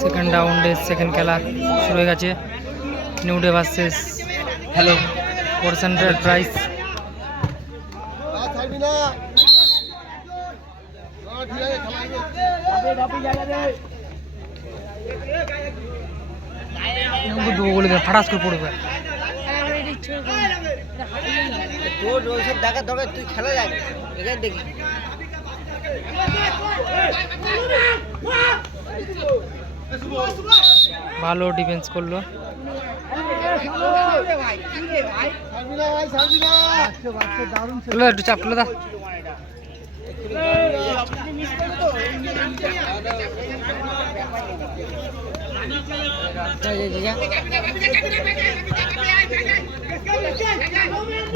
Second রাউন্ডে second খেলা শুরু হয়ে গেছে। New day versus hello force enterprise. বলে দেয় ফাটাস করে পড়বে। তোর ওইসব দেখার দরকার, তুই খেলা যাবি এখানে দেখি। ভালো ডিফেন্স করলো। একটু চাপ ফেলে দা।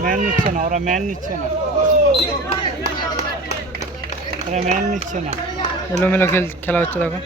ম্যান নিচ্ছে না, ওরা ম্যান নিচ্ছে না, ওরা ম্যান নিচ্ছে না। এলোমেলো খেলা হচ্ছে দেখো।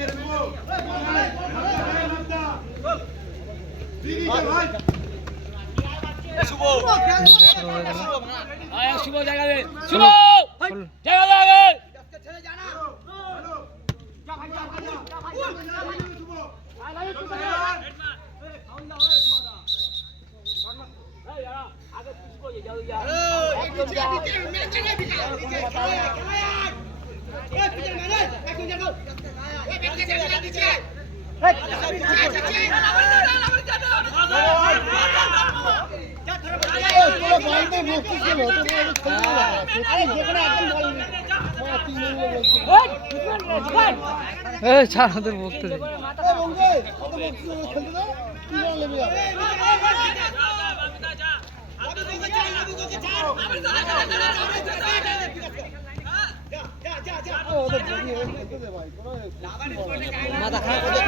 ওদের বলতে মাথা খারাপ হয়ে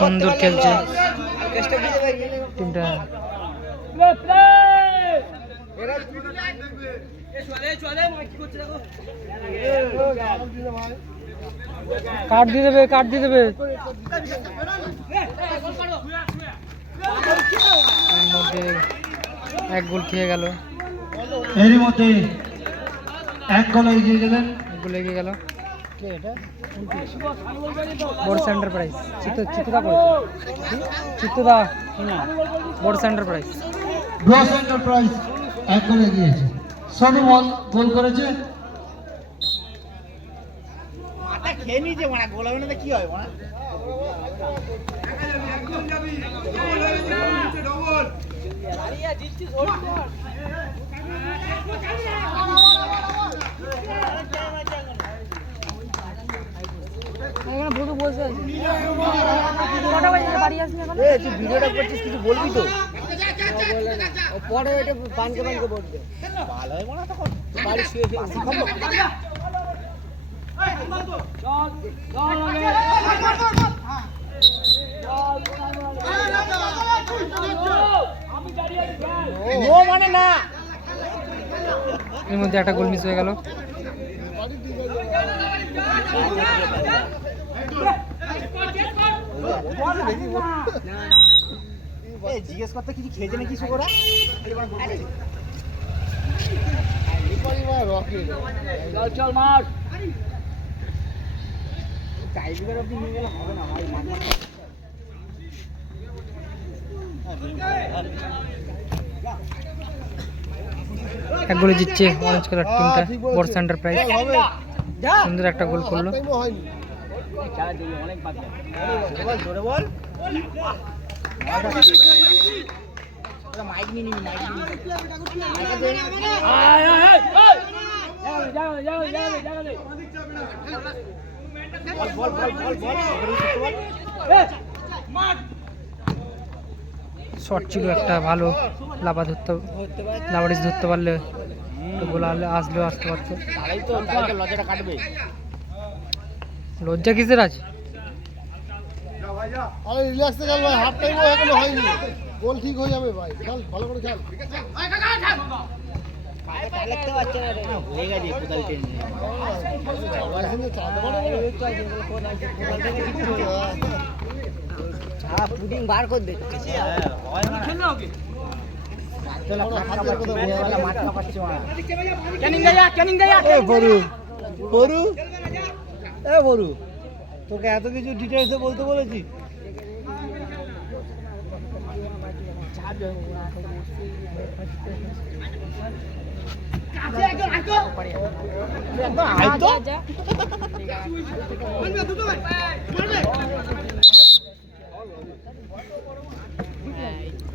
সুন্দর খেলছে টিমটা। কাট দিয়ে দেবে, কাট দিয়ে দেবে। এর মধ্যে এক গোল খেয়ে গেল। এরই মধ্যে এক গোল এগিয়ে গেলেন। এক গোল এগিয়ে গেল ফোর্স এন্টারপ্রাইজ। চিত্তদা ফোর্স এন্টারপ্রাইজ। ফোর্স এন্টারপ্রাইজ এক গোল এগিয়েছে। সনু গোল করেছে। মাথা খেয়ে নিয়েছে মানে, গোল হবে না কি হয় মানে। ভিডিওটা করছিস, কিছু বলবি তো? পরে ওইটা বানকে বলবে ভালো হয় মনে, তখন বাড়ি শুয়ে মানে না। এর মধ্যে একটা গোল মিস হয়ে গেল। জিজ্ঞেস করতে কিছু খেয়েছে নাকি শুকরা? চল মাঠ টাইব্রেকার অবধি নিয়ে গেলে হবে না ভাই। এক গোলে জিতছে অরেঞ্জ কালার টিমটা ফোর্স এন্টারপ্রাইজ। সুন্দর একটা গোল করলো। অনেক জোরে বল। মাইক নিয়ে নিবি, মাইক শট ছিল একটা ভালো, লাভারিস ধরতে পারলে গোল আসলেও আসতে পারতো। লজ্জাটা কাটবে। লজ্জা কিসের আছে? রিল্যাক্স হাফ টাইমও এখনো হয়নি। গোল ঠিক হয়ে যাবে ভাই, খেল ভালো করে খেল। লাগতে পারছে না রে, হয়ে গেছে কোদাল টেনে। পুডিং বার করে দে। তোকে এত কিছু ডিটেলসে বলতে বলেছি।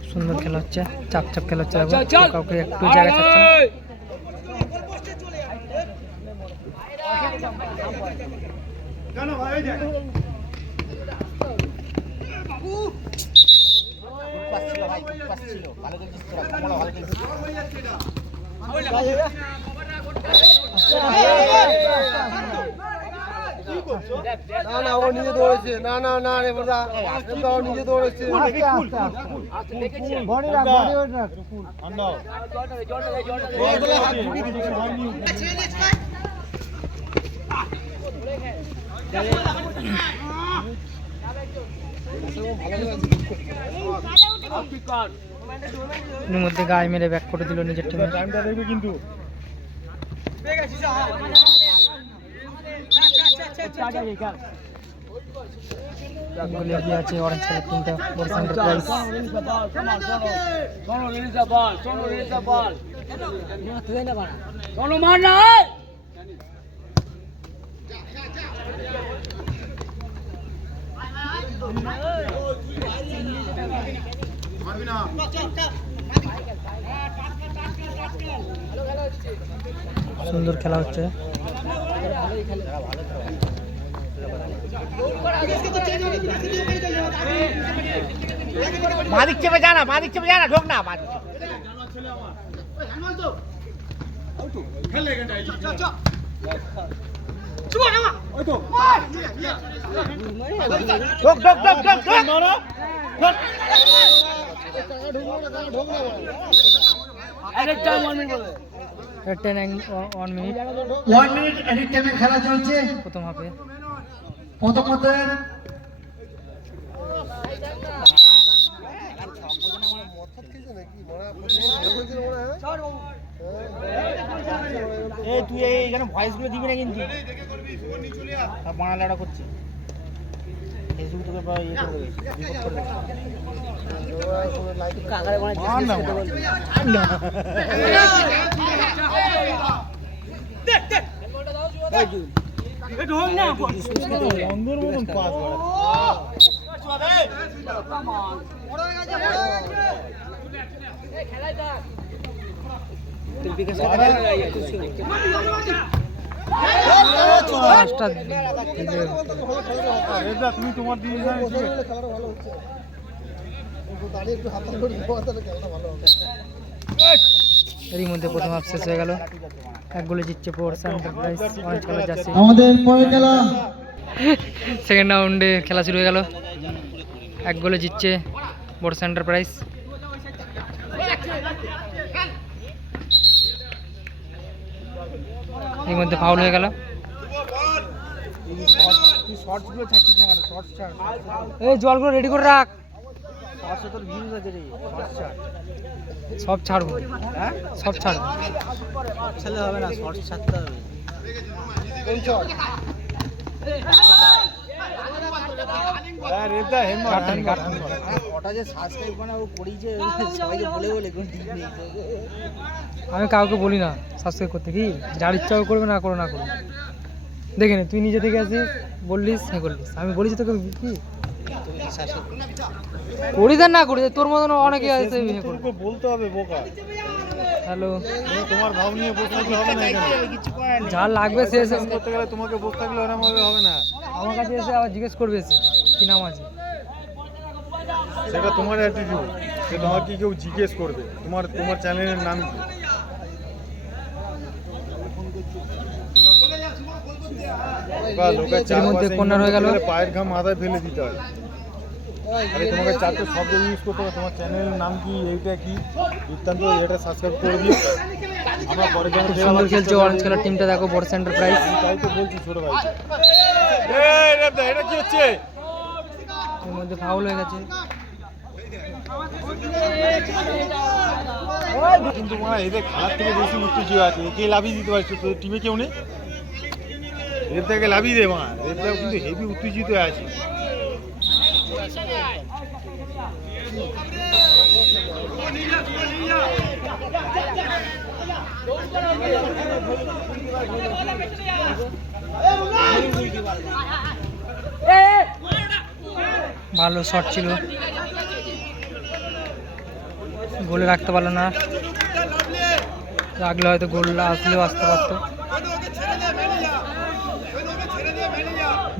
সুন্দর খেলা হচ্ছে, চাপ চাপ খেলা হচ্ছে, কাউকে একটু জায়গা থাকছে না। না না, ও নিজে দৌড়েছে। না না না রে বোধা, ও নিজে দৌড়েছে। এর মধ্যে গায়ে মেরে ব্যাক করে দিল নিজের টিমে। কিন্তু গোলে এগিয়ে আছে অরেঞ্জ কালার টিমটা, বড় এন্টারপ্রাইজ। সুন্দর খেলা হচ্ছে। মাদিক চেপে জানা, ঢোক না। ওয়ান মিনিট 1 মিনিট এডিট টাইমে খেলা চলছে। প্রথম হাফে প্রথমদের তুই এইখানে ভয়েস গুলো দিবি না কিন্তু, বাংলা করছে ফেসবুক থেকে তুমি তোমার দিয়ে এরই মধ্যে প্রথম হাফ শেষ হয়ে গেল। এক গোলে জিতছে বড় এন্টারপ্রাইজ, অরেঞ্জ কালার জার্সি। আমাদের পরের খেলা সেকেন্ড রাউন্ডে খেলা শুরু হয়ে গেল। এক গোলে জিতছে বড় এন্টারপ্রাইজ। এর মধ্যে ফাউল হয়ে গেল। এই জলগুলো রেডি করে রাখ, সব ছাড়বো, সব ছাড়বো। হবে না, শর্টস ছাড়তে হবে। আমি কাউকে বলি না সাবস্ক্রাইব করতে, কি যার ইচ্ছা করবে না করো, না করো। দেখে নে, তুই নিজে থেকে আসিস, বললিস, হ্যাঁ করলিস, আমি বলেছি তোকে কি করি দেন না করি, তোর মতন অনেকে আছে বলতে হবে বোকা। হ্যালো, তোমার ভাব নিয়ে বসে থাকলে হবে না, যা লাগবে সে এসে করতে গেলে তোমাকে বসে থাকলে ওরকম ভাবে হবে না। আমার কাছে এসে আবার জিজ্ঞেস করবে এসে কি নাম আছে। সেটা তোমার অ্যাটিটিউড, যে তোমাকে কেউ জিজ্ঞেস করবে তোমার চ্যানেলের নাম কি। এর মধ্যে কর্নার হয়ে গেল। পায়ের ঘাম মাথায় ফেলে দিতে হয়। আরে তোমাকে চারটে শব্দ ইউজ করতে হবে, তোমার চ্যানেলের নাম কি, এইটা কি বৃত্তান্ত, এটা সাবস্ক্রাইব করে দিও। আমরা পরে যখন খুব সুন্দর খেলছে অরেঞ্জ কালার টিমটা, দেখো বড় এন্টারপ্রাইজ। তাই তো বলছি ছোট ভাই। এটা কি হচ্ছে? এর মধ্যে ফাউল হয়ে গেছে। কিন্তু মা এদের খেলার থেকে বেশি উত্তেজিত আছে, একে লাভিয়ে দিতে পারছো, তোদের টিমে কেউ নেই, এদের থেকে লাভিয়ে দে মা, এদের কিন্তু হেভি উত্তেজিত আছে। ভালো শট ছিল, গোলে রাখতে পারলো না, রাখলে হয়তো গোল আসলেও আসতে পারতো,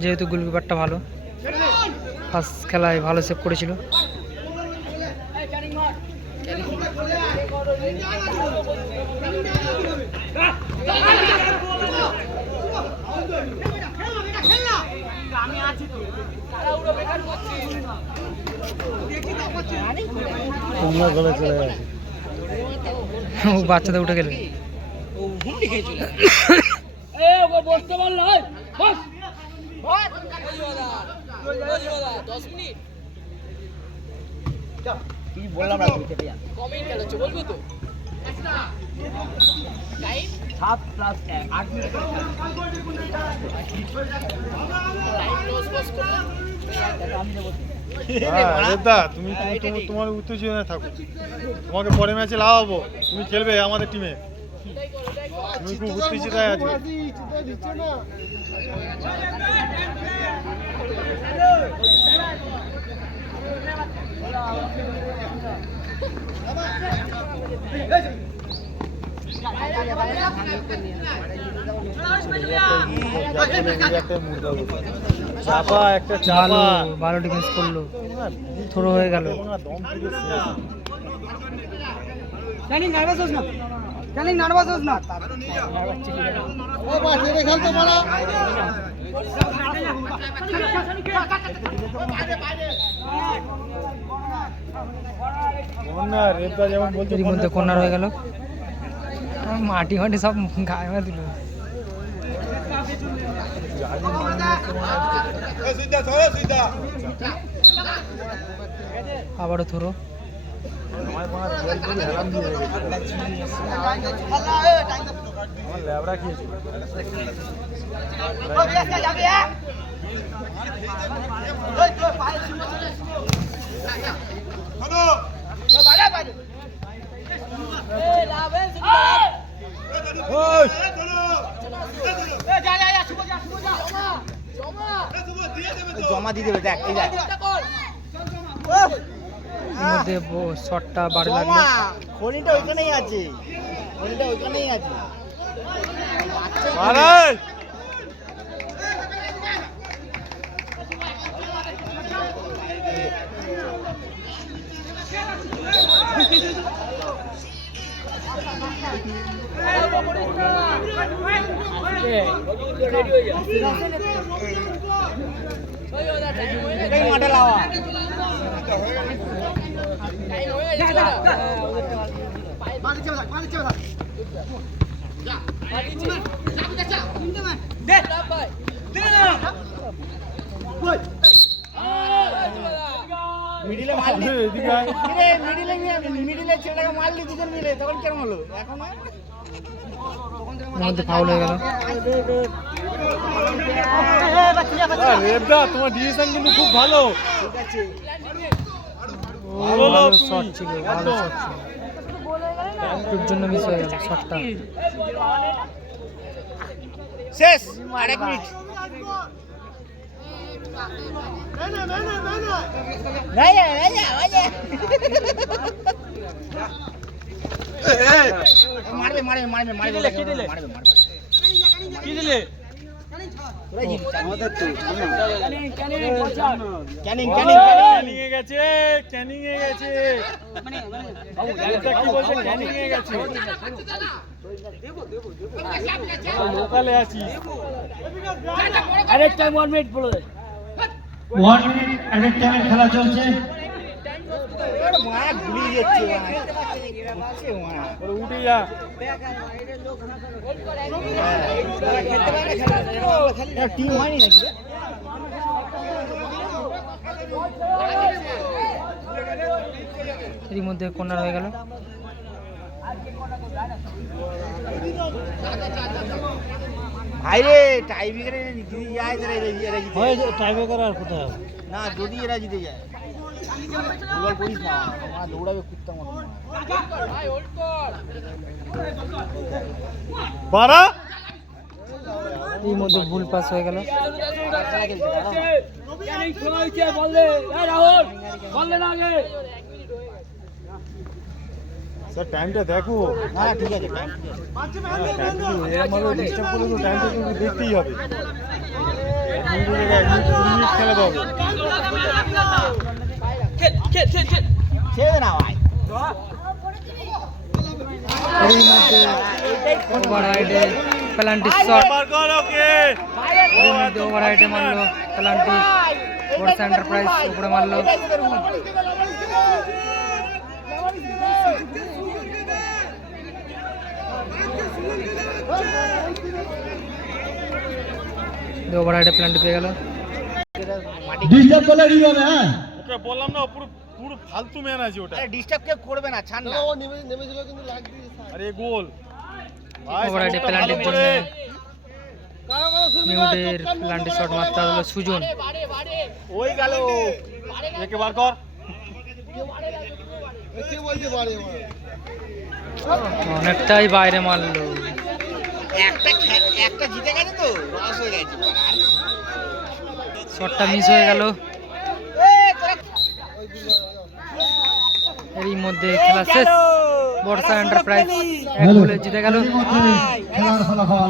যেহেতু গোলকিপারটা ভালো, ফার্স্ট খেলায় ভালো সেভ করেছিল। ও বাচ্চাদের উঠে গেলে কি বললাম না, তুই কেটে যা। কমেন্ট খেলাচ্ছ বলবো তো 7 + 1 8 মিনিট। তুমি তোমার উত্তেজনায় থাকো, তোমাকে পরে ম্যাচে লাগাবো, তুমি খেলবে আমাদের টিমে, তুমি খুব উত্তেজিতায় আছো। চাপা একটা ভালো চাপা, ভালো ডিফেন্স করলো, থ্রো হয়ে গেল। দম থেকে শেষ। ক্যানিং নার্ভাস হোস না, ক্যানিং নার্ভাস হোস না। ও বাস রে খেলতে পারো। কর্নার, রেফারি যেমন বলছে এর মধ্যে কর্নার হয়ে গেল, মাটি মাটি সব গায়ে মার দিল। আবারও থ্রো, আমার ল্যাবড়া খেয়েছে। জমা দিয়ে দেবে, দেখ এই দেখ এর মধ্যে শটটা বাড়ে লাগলো। খনিটা ওইখানেই আছে, খনিটা ওইখানেই আছে। এটাই মাঠে লাওয়া। মিডিলে মারলি, মিডিলে ছেলেটাকে মারলি দুজন মিলে, তখন কেমন হলো? এখন এর মধ্যে ফাউল হয়ে গেল। রেবদা, তোমার ডিসিশন কিন্তু খুব ভালো। ঠিক আছে, ভালো শট ছিল, ভালো শট ছিল, একটুর জন্য মিস হয়ে গেল শটটা। শেষ আরেক মিনিট। মারবে মারবে মারবে মারবে দিলে কি দিলে কি দিলে আমাদের তো ক্যানিং ক্যানিং এ গেছে, ক্যানিং এ গেছে, মানে এটা কি বলছে, ক্যানিং এ গেছে। লোকালে আছিস, আরেকটা 1 মিনিট বলো। 1 মিনিট অ্যাডেড টাইমে খেলা চলছে। মায়া ঘুরিয়ে যাচ্ছে ওরে উঠে যা। টিম হয়নি নাকি রে? এর মধ্যে কর্নার হয়ে গেল। ভাইরে টাইব্রেকারে জিতে যায় তাহলে এরা জিতে হয় টাইব্রেকার আর কোথায় হবে? না যদি এরা জিতে যায় দুবার করিস না আমার দৌড়াবে কুত্তার মতো বাড়া এর মধ্যে ভুল পাস হয়ে গেল। স্যার টাইমটা দেখো। না না ঠিক আছে টাইমটা ডিস্টার্ব করলে তো টাইমটা কিন্তু দেখতেই হবে। 1 মিনিট খেলে দেবো। ছেড়ে না ভাই এর মধ্যে ওভার রাইডে পেনাল্টি শট। বার কর ওকে। এর মধ্যে ওভার রাইডে মারলো পেনাল্টি। বড়সা এন্টারপ্রাইজ উপরে মারলো। ওভার রাইডে পেনাল্টি পেয়ে গেল। ডিস্টার্ব করলে রিং হবে। হ্যাঁ ওকে বললাম না পুরো পুরো ফালতু ম্যান আছে ওটা। আরে ডিস্টার্ব কেউ করবে না ছাড় না আরে গোল ভাই ওভার রাইডে পেনাল্টির জন্য নিউডের পেনাল্টি শট মারতে হলো সুজন। ওই গেল একে বার কর। অনেকটাই বাইরে মারলো। একটা জিতে গেছে তো লস হয়ে গেছে শটটা মিস হয়ে গেল। এরই মধ্যে খেলা শেষ। বর্ষা এন্টারপ্রাইজ 1 গোলে জিতে গেল। খেলার ফলাফল